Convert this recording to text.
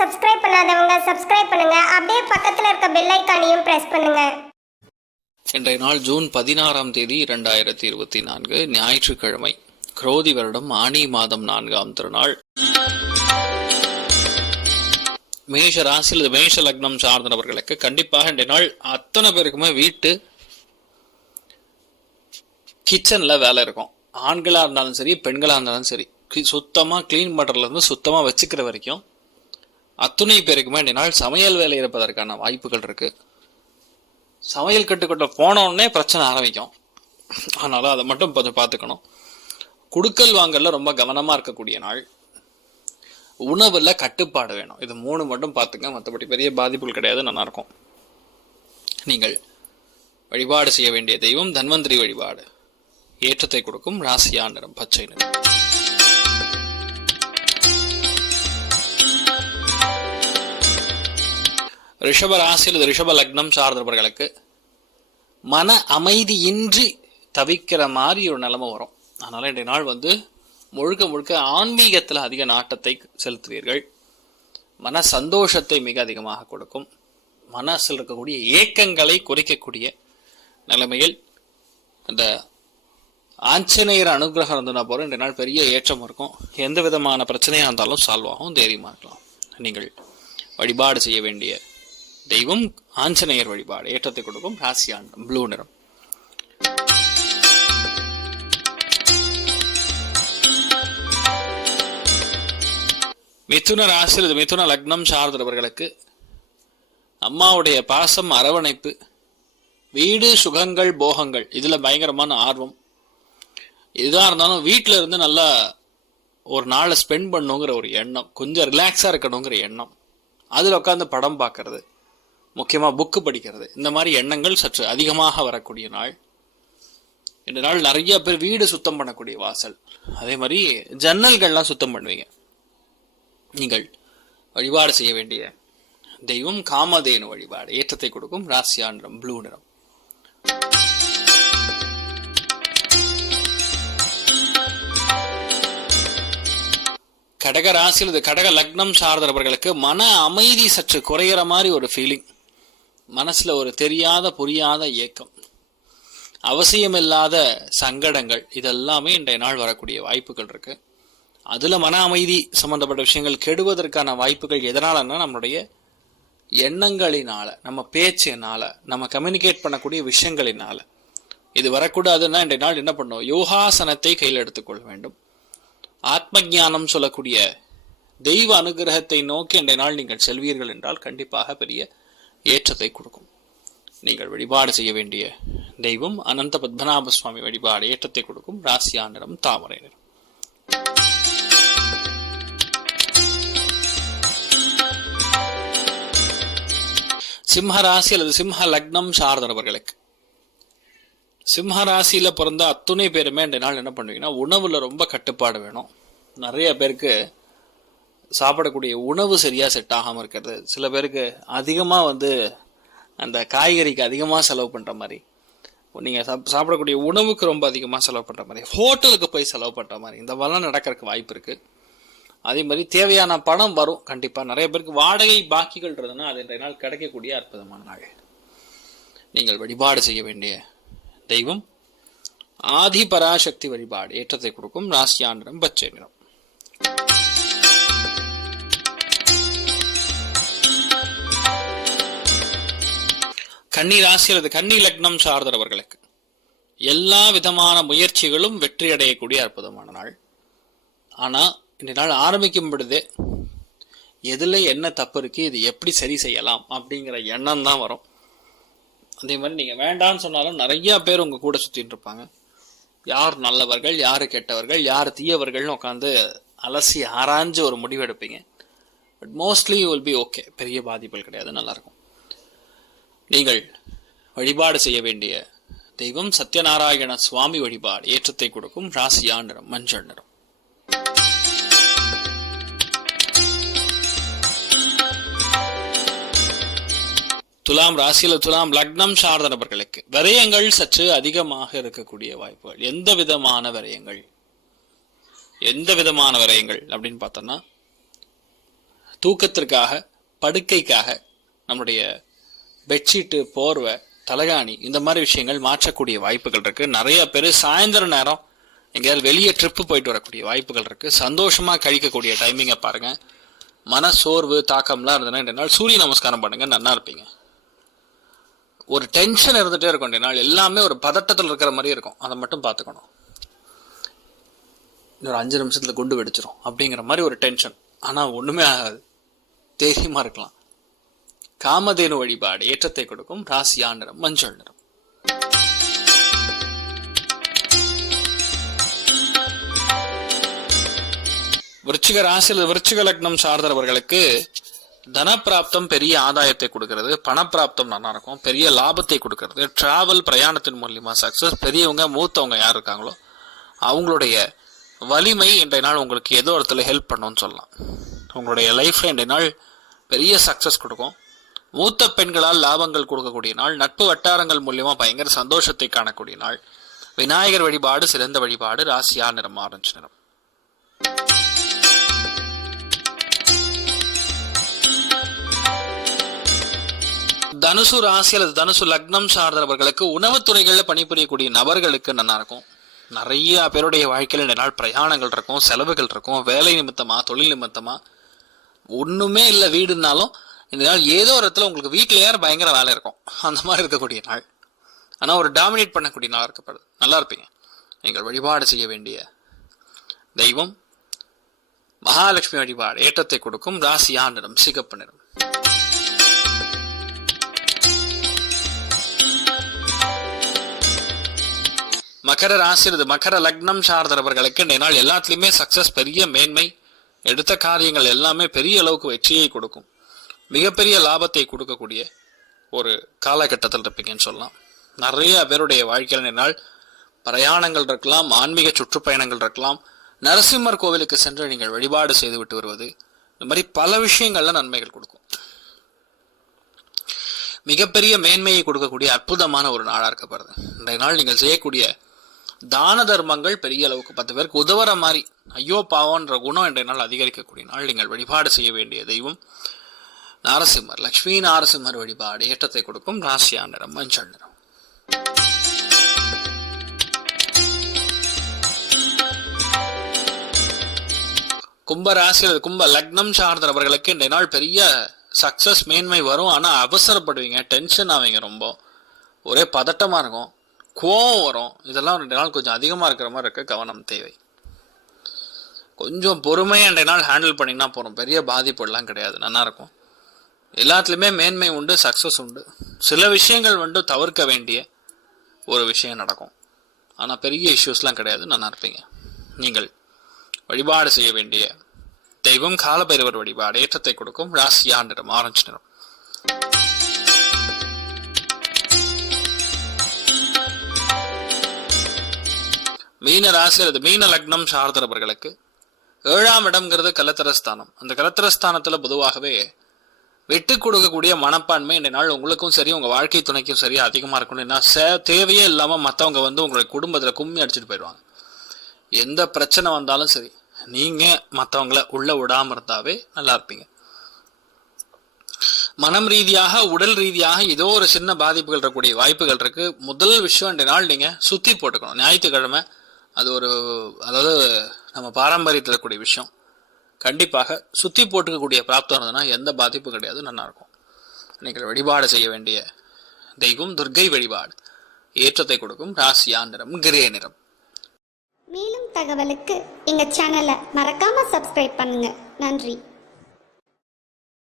Subscribe பண்ணாதவங்க subscribe பண்ணுங்க. அப்படியே பக்கத்துல இருக்க பெல் ஐகானையும் பிரஸ் பண்ணுங்க. இன்றைய நாள் ஜூன் 16ஆம் தேதி 2024 ஞாயிற்றுக்கிழமை. குரோதி வருடம் ஆனி மாதம் 4ஆம் திருநாள். மேஷ ராசியில் மேஷ லக்னம் சார்ந்தவர்களுக்கு கண்டிப்பாக இன்றைய நாள் அத்தனை பேருக்குமே வீட்டு கிச்சன்ல வேலை இருக்கும். ஆண்களா இருந்தாலும் சரி, பெண்களா இருந்தாலும் சரி, சுத்தமா கிளீன் பண்றதுல இருந்து சுத்தமா வச்சுக்கிற வரைக்கும் அத்துணை பேருக்குமே இன்றைய நாள் சமையல் வேலை இருப்பதற்கான வாய்ப்புகள் இருக்கு. சமையல் கட்டுக்கொட்ட போன உடனே பிரச்சனை ஆரம்பிக்கும். அதனால அதை மட்டும் கொஞ்சம் பார்த்துக்கணும். குடுக்கல் வாங்கல ரொம்ப கவனமா இருக்கக்கூடிய நாள். உணவுல கட்டுப்பாடு வேணும். இது 3 மட்டும் பார்த்துங்க. மற்றபடி பெரிய பாதிப்புகள் கிடையாது, நல்லா இருக்கும். நீங்கள் வழிபாடு செய்ய வேண்டிய தெய்வம் தன்வந்திரி வழிபாடு. ஏற்றத்தை கொடுக்கும். ராசியா நிறம் பச்சை நிறம். ரிஷப ராசியில் ரிஷப லக்னம் சார்ந்தவர்களுக்கு மன அமைதியின்றி தவிக்கிற மாதிரி ஒரு நிலைமை வரும். அதனால இன்றைய நாள் முழுக்க முழுக்க ஆன்மீகத்தில் அதிக நாட்டத்தை செலுத்துவீர்கள். மன சந்தோஷத்தை மிக அதிகமாக கொடுக்கும். மனசில் இருக்கக்கூடிய ஏக்கங்களை குறைக்கக்கூடிய நிலைமையில் அந்த ஆஞ்சநேயர் அனுகிரகம் இருந்ததுனா போற இன்றைய நாள் பெரிய ஏற்றம் இருக்கும். எந்த விதமான பிரச்சனையா இருந்தாலும் சால்வ் ஆகும். தைரியமா இருக்கலாம். நீங்கள் வழிபாடு செய்ய வேண்டிய தெய்வம் ஆஞ்சநேயர் வழிபாடு. ஏற்றத்தை கொடுக்கும். ராசியாண்டம் ப்ளூ நிறம். மிதுன ராசியில் மிதுன லக்னம் சார்ந்தவர்களுக்கு அம்மாவுடைய பாசம், அரவணைப்பு, வீடு சுகங்கள், போகங்கள் இதுல பயங்கரமான ஆர்வம். எதா இருந்தாலும் வீட்டில இருந்து நல்லா ஒரு நாளை ஸ்பெண்ட் பண்ணுங்கிற ஒரு எண்ணம், கொஞ்சம் ரிலாக்ஸா இருக்கணுங்கிற எண்ணம், அதுல உட்காந்து படம் பார்க்கறது, முக்கியமா புக்கு படிக்கிறது, இந்த மாதிரி எண்ணங்கள் சற்று அதிகமாக வரக்கூடிய நாள். இந்த நாள் நிறைய பேர் வீடு சுத்தம் பண்ணக்கூடிய வாசல், அதே மாதிரி ஜன்னல்கள்லாம் சுத்தம் பண்ணுவீங்க. நீங்கள் வழிபாடு செய்ய வேண்டிய தெய்வம் காமதேனு வழிபாடு. ஏற்றத்தை கொடுக்கும். ராசியா நிறம் ப்ளூ நிறம். கடக ராசியில் கடக லக்னம் சார்ந்தவர்களுக்கு மன அமைதி சற்று குறையிற மாதிரி ஒரு ஃபீலிங். மனசுல ஒரு தெரியாத புரியாத ஏக்கம், அவசியமில்லாத சங்கடங்கள், இதெல்லாமே இன்றைய நாள் வரக்கூடிய வாய்ப்புகள் இருக்கு. அதுல மன அமைதி சம்பந்தப்பட்ட விஷயங்கள் கெடுவதற்கான வாய்ப்புகள் எதனாலன்னா நம்மளுடைய எண்ணங்களினால, நம்ம பேச்சினால, நம்ம கம்யூனிகேட் பண்ணக்கூடிய விஷயங்களினால. இது வரக்கூடாதுன்னா இன்றைய நாள் என்ன பண்ணும்? யோகாசனத்தை கையில் எடுத்துக்கொள்ள வேண்டும். ஆத்ம ஞானம் சொல்லக்கூடிய தெய்வ அனுகிரகத்தை நோக்கி இன்றைய நாள் நீங்கள் செல்வீர்கள் என்றால் கண்டிப்பாக பெரிய ஏற்றத்தை கொடுக்கும். நீங்கள் வழிபாடு செய்ய வேண்டிய தெய்வம் அனந்த பத்மநாப சுவாமி வழிபாடு. ஏற்றத்தை கொடுக்கும். ராசியா நிறம் தாமரை நிறம். சிம்ம ராசி அல்லது சிம்ம லக்னம் சார்ந்தவர்களுக்கு சிம்ம ராசியில பிறந்த அத்துணை பேருமே இந்த நாள் என்ன பண்ணுவீங்கன்னா உணவுல ரொம்ப கட்டுப்பாடு வேணும். நிறைய பேருக்கு சாப்பிடக்கூடிய உணவு சரியா செட் ஆகாம இருக்கிறது. சில பேருக்கு அதிகமா அந்த காய்கறிக்கு அதிகமா செலவு பண்ற மாதிரி, நீங்க சாப்பிடக்கூடிய உணவுக்கு ரொம்ப அதிகமா செலவு பண்ற மாதிரி, ஹோட்டலுக்கு போய் செலவு பண்ற மாதிரி, இந்த மாதிரிலாம் நடக்கிறதுக்கு வாய்ப்பு இருக்கு. அதே மாதிரி தேவையான பணம் வரும். கண்டிப்பா நிறைய பேருக்கு வாடகை பாக்கிகள் இருந்ததுன்னா அது இன்றைய நாள் கிடைக்கக்கூடிய அற்புதமான நாள். நீங்கள் வழிபாடு செய்ய வேண்டிய தெய்வம் ஆதி பராசக்தி வழிபாடு. ஏற்றத்தை கொடுக்கும். ராசியா நிறம் பச்சை நிறம். கன்னி ராசி அல்லது கன்னி லக்னம் சார்ந்தவர்களுக்கு எல்லா விதமான முயற்சிகளும் வெற்றி அடையக்கூடிய அற்புதமான நாள். ஆனா இந்த நாள் ஆரம்பிக்கும் பொழுதே எதுல என்ன தப்பு இருக்கு, இது எப்படி சரி செய்யலாம் அப்படிங்கிற எண்ணம் தான் வரும். அதே மாதிரி நீங்க வேண்டாம்னு சொன்னாலும் நிறைய பேர் உங்க கூட சுத்திட்டு இருப்பாங்க. யார் நல்லவர்கள், யாரு கெட்டவர்கள், யார் தீயவர்கள்னு உட்காந்து அலசி ஆராய்ஞ்சு ஒரு முடிவு எடுப்பீங்க. But mostly you will be okay. பெரிய பாதிப்புகள் கிடையாது, நல்லா இருக்கும். நீங்கள் வழிபாடு செய்ய வேண்டிய தெய்வம் சத்யநாராயண சுவாமி வழிபாடு. ஏற்றத்தை கொடுக்கும். ராசியா நிறம் மஞ்சள் நிறம். துலாம் ராசியில் துலாம் லக்னம் சார்ந்த நபர்களுக்கு விரயங்கள் சற்று அதிகமாக இருக்கக்கூடிய வாய்ப்புகள். எந்த விதமான விரயங்கள் அப்படின்னு பார்த்தோம்னா தூக்கத்திற்காக, படுக்கைக்காக நம்முடைய பெட்ஷீட்டு, போர்வை, தலகாணி இந்த மாதிரி விஷயங்கள் மாற்றக்கூடிய வாய்ப்புகள் இருக்கு. நிறைய பேர் சாயந்தர நேரம் எங்கேயாவது வெளியே ட்ரிப்பு போயிட்டு வரக்கூடிய வாய்ப்புகள் இருக்கு. சந்தோஷமா கழிக்கக்கூடிய டைமிங்கை பாருங்க. மன சோர்வு, தாக்கம்லாம் இருந்ததுன்னா 2 நாள் சூரிய நமஸ்காரம் பண்ணுங்க, நல்லா இருப்பீங்க. ஒரு டென்ஷன் இருந்துட்டே இருக்கும் 2 நாள், எல்லாமே ஒரு பதட்டத்தில் இருக்கிற மாதிரி இருக்கும். அதை மட்டும் பார்த்துக்கணும். இன்னொரு 5 நிமிஷத்துல குண்டு வெடிச்சிரும் அப்படிங்கிற மாதிரி ஒரு டென்ஷன். ஆனா ஒண்ணுமே ஆகாது, தைரியமா இருக்கலாம். காமதேனு வழிபாடு ஏற்றத்தை கொடுக்கும். ராசியா நிறம் மஞ்சள் நிறம். விருச்சிக ராசியில் விருச்சிக லக்னம் சார்ந்தவர்களுக்கு தனப்பிராப்தம் பெரிய ஆதாயத்தை கொடுக்கிறது. பணப்பிராப்தம் நல்லா இருக்கும், பெரிய லாபத்தை கொடுக்கிறது. டிராவல், பிரயாணத்தின் மூலியமா சக்சஸ். பெரியவங்க, மூத்தவங்க யார் இருக்காங்களோ அவங்களுடைய வலிமை இன்றைய நாள் உங்களுக்கு ஏதோ இடத்துல ஹெல்ப் பண்ணும்னு சொல்லலாம். உங்களுடைய லைஃப்ல இன்றைய நாள் பெரிய சக்சஸ் கொடுக்கும். மூத்த பெண்களால் லாபங்கள் கொடுக்கக்கூடிய நாள். நட்பு வட்டாரங்கள் மூலியமா பயங்கர சந்தோஷத்தை காணக்கூடிய நாள். விநாயகர் வழிபாடு சிறந்த வழிபாடு. ராசியா நிறம் ஆரஞ்சு நிறம். தனுசு ராசி அல்லது தனுசு லக்னம் சார்ந்தவர்களுக்கு உணவுத்துறைகளில் பணிபுரியக்கூடிய நபர்களுக்கு நல்லா இருக்கும். நிறைய பேருடைய வாழ்க்கையில் இந்த நாள் பிரயாணங்கள் இருக்கும், செலவுகள் இருக்கும். வேலை நிமித்தமா, தொழில் நிமித்தமா, ஒண்ணுமே இல்லை வீடுனாலும் இந்த நாள் ஏதோ ஒரு இடத்துல உங்களுக்கு வீட்டில் ஏற பயங்கர வேலை இருக்கும். அந்த மாதிரி இருக்கக்கூடிய நாள். ஆனா ஒரு டாமினேட் பண்ணக்கூடிய நாள் இருக்கப்படுது. நல்லா இருப்பீங்க. நீங்கள் வழிபாடு செய்ய வேண்டிய தெய்வம் மகாலட்சுமி வழிபாடு ஏற்றத்தை கொடுக்கும். ராசியா நிறம் சிகப்பு நிறம். மகர ராசி மகர லக்னம் சார்ந்தவர்களுக்கு இந்த நாள் எல்லாத்துலயுமே சக்சஸ், பெரிய மேன்மை. எடுத்த காரியங்கள் எல்லாமே பெரிய அளவுக்கு வெற்றியை கொடுக்கும். மிகப்பெரிய லாபத்தை கொடுக்கக்கூடிய ஒரு காலகட்டத்தில் இருப்பீங்கன்னு சொல்லலாம். நிறைய பேருடைய வாழ்க்கையில் இந்த நாள் பிரயாணங்கள் இருக்கலாம், ஆன்மீக சுற்றுப்பயணங்கள் இருக்கலாம். நரசிம்மர் கோவிலுக்கு சென்று நீங்கள் வழிபாடு செய்து விட்டு வருவது, இந்த மாதிரி பல விஷயங்கள்ல நன்மைகள் கொடுக்கும். மிகப்பெரிய மேன்மையை கொடுக்கக்கூடிய அற்புதமான ஒரு நாளா இருக்கப்படுது. இன்றைய நாள் நீங்கள் செய்யக்கூடிய தான தர்மங்கள் பெரிய அளவுக்கு 10 பேருக்கு உதவுற மாதிரி, ஐயோ பாவன்ற குணம் இன்றைய நாள் அதிகரிக்கக்கூடிய நாள். நீங்கள் வழிபாடு செய்ய வேண்டிய தெய்வம் நாரசிம்மர், லட்சுமி நாரசிம்மர் வழிபாடு ஏற்றத்தை கொடுக்கும். ராசியா நிறம் மஞ்சள் நிறம். கும்ப ராசி அல்லது கும்ப லக்னம் சார்ந்தவர்களுக்கு இன்றைய நாள் பெரிய சக்சஸ், மேன்மை வரும். ஆனா அவசரப்படுவீங்க, டென்ஷன் ஆவீங்க, ரொம்ப ஒரே பதட்டமா இருக்கும், கோவம் வரும். இதெல்லாம் 2 நாள் கொஞ்சம் அதிகமா இருக்கிற மாதிரி இருக்க, கவனம் தேவை. கொஞ்சம் பொறுமையா 2 நாள் ஹேண்டில் பண்ணினா போறோம். பெரிய பாதிப்பு எல்லாம் கிடையாது, நல்லா இருக்கும். எல்லாத்துலயுமே மேன்மை உண்டு, சக்சஸ் உண்டு. சில விஷயங்கள் தவிர்க்க வேண்டிய ஒரு விஷயம் நடக்கும். ஆனா பெரிய இஷ்யூஸ்லாம் கிடையாது, நல்லா இருப்பீங்க. நீங்கள் வழிபாடு செய்ய வேண்டிய தெய்வம் காலபைரவர் வழிபாடு ஏற்றத்தை கொடுக்கும். ராசியா நிறம் ஆரஞ்சு நிறம். மீன ராசி அல்லது மீன லக்னம் சார்ந்தவர்களுக்கு 7ஆம் இடம்ங்கிறது கலத்திரஸ்தானம். அந்த கலத்திரஸ்தானத்துல பொதுவாகவே விட்டு கொடுக்கக்கூடிய மனப்பான்மை இந்த நாள் உங்களுக்கும் சரி, உங்க வாழ்க்கை துணைக்கும் சரி அதிகமா இருக்கணும். தேவையே இல்லாம மத்தவங்க உங்களுடைய குடும்பத்துல கும்மி அடிச்சுட்டு போயிடுவாங்க. எந்த பிரச்சனை வந்தாலும் சரி, நீங்க மற்றவங்களை உள்ள விடாம இருந்தாவே நல்லா இருப்பீங்க. மனம் ரீதியாக, உடல் ரீதியாக ஏதோ ஒரு சின்ன பாதிப்புகள் இருக்கக்கூடிய வாய்ப்புகள் இருக்கு. முதல் விஷயம் 2 நாள் நீங்க சுத்தி போட்டுக்கணும். ஞாயிற்றுக்கிழமை அது அதாவது நம்ம பாரம்பரியத்தில் இருக்கக்கூடிய விஷயம். கண்டிப்பாக சுத்தி போட்டுக்கக்கூடிய பிராப்தம் இருந்ததுன்னா எந்த பாதிப்பும் கிடையாது, நல்லா இருக்கும். நீங்கள் வழிபாடு செய்ய வேண்டிய தெய்வம் துர்க்கை வழிபாடு ஏற்றத்தை கொடுக்கும். ராசியா நிறம் கிரே நிறம். மேலும் தகவலுக்கு எங்க சேனலை மறக்காம சப்ஸ்கிரைப் பண்ணுங்க. நன்றி.